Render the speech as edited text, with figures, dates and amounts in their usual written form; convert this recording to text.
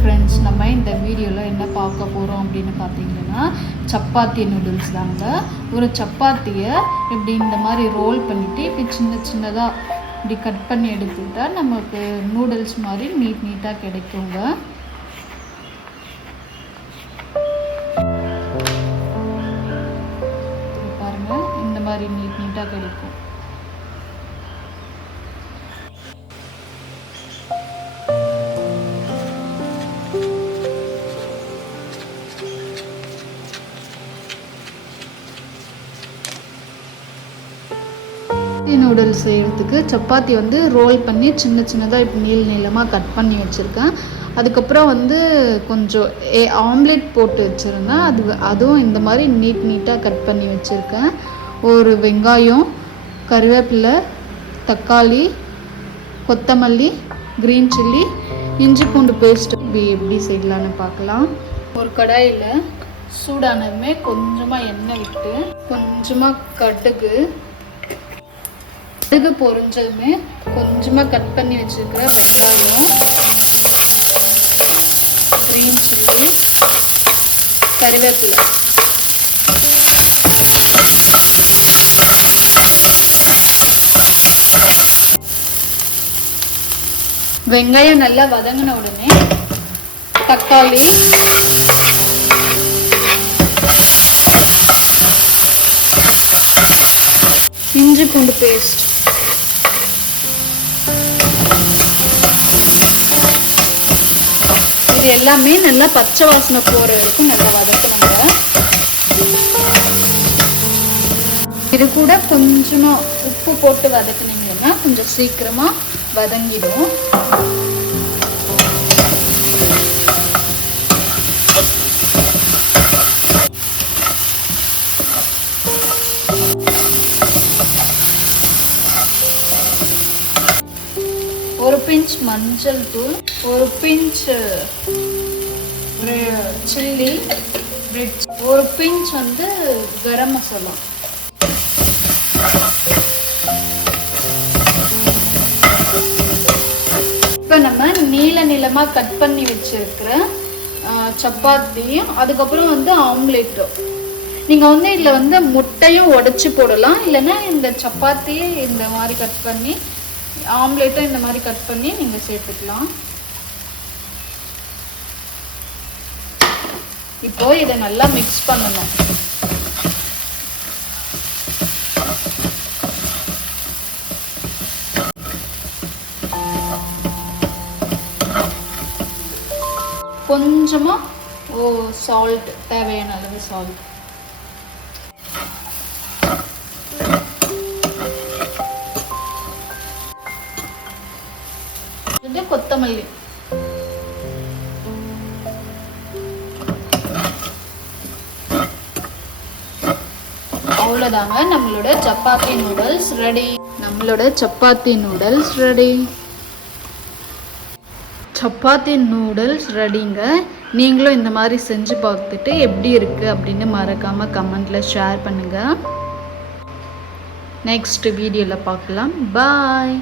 Friends, நம்ம இந்த வீடியோவில் என்ன பார்க்க போகிறோம் அப்படின்னு பார்த்தீங்கன்னா சப்பாத்தி நூடுல்ஸ் தாங்க. ஒரு சப்பாத்தியை இப்படி இந்த மாதிரி ரோல் பண்ணிவிட்டு இப்படி சின்ன சின்னதாக இப்படி கட் பண்ணி எடுத்துக்கிட்டால் நமக்கு நூடுல்ஸ் மாதிரி நீட்டாக கிடைக்குங்க. பாருங்கள், இந்த மாதிரி நீட்டாக கிடைக்கும். நூடுல்ஸ் செய்கிறதுக்கு சப்பாத்தி வந்து ரோல் பண்ணி சின்ன சின்னதாக இப்போ நீளமாக கட் பண்ணி வச்சுருக்கேன். அதுக்கப்புறம் வந்து கொஞ்சம் ஆம்லேட் போட்டு வச்சுருந்தேன். அதுவும் இந்த மாதிரி நீட்டாக கட் பண்ணி வச்சுருக்கேன். ஒரு வெங்காயம், கருவேப்பிலை, தக்காளி, கொத்தமல்லி, க்ரீன் சில்லி, இஞ்சி பூண்டு பேஸ்ட் எப்படி செய்யலான்னு பார்க்கலாம். ஒரு கடாயில் சூடானதுமே கொஞ்சமாக எண்ணெய் விட்டு கொஞ்சமாக கடுகு பொரிஞ்சதுமே கொஞ்சமாக கட் பண்ணி வச்சுருக்கிற வெங்காயம், க்ரீன் சில்லி, கறிவேப்பிலை, வெங்காயம் நல்லா வதங்கின உடனே தக்காளி, இஞ்சி பூண்டு பேஸ்ட், இது எல்லாமே நல்லா பச்சை வாசனை போகிற வரைக்கும் நல்லா வதக்கணுங்க. இது கூட கொஞ்சமாக உப்பு போட்டு வதக்குனீங்கன்னா கொஞ்சம் சீக்கிரமாக வதங்கிடும். ஒரு பிஞ்ச் மஞ்சள் தூள், ஒரு பிஞ்ச் சில்லி, ஒரு பிஞ்ச் வந்து கரம் மசாலா. இப்போ நம்ம நீளமாக கட் பண்ணி வச்சிருக்கிற சப்பாத்தியும் அதுக்கப்புறம் வந்து ஆம்லேட்டும், நீங்கள் வந்து இதில் வந்து முட்டையும் உடைச்சி போடலாம். இல்லைன்னா இந்த சப்பாத்தியை இந்த மாதிரி கட் பண்ணி ஆம்லேட்டும் இந்த மாதிரி கட் பண்ணி நீங்கள் சேர்த்துக்கலாம். இப்போ இதை நல்லா மிக்ஸ் பண்ணணும். கொஞ்சமா சால்ட், தேவையான அளவு சால்ட், கொத்தமல்லி, அவ்வளோதாங்க. நம்மளோட chapati noodles ready. Chapati noodles ரெடிங்க. நீங்களும் இந்த மாதிரி செஞ்சு பார்த்துட்டு எப்படி இருக்குது அப்படின்னு மறக்காமல் கமெண்ட்டில் ஷேர் பண்ணுங்கள். நெக்ஸ்ட் வீடியோவில் பார்க்கலாம். பாய்.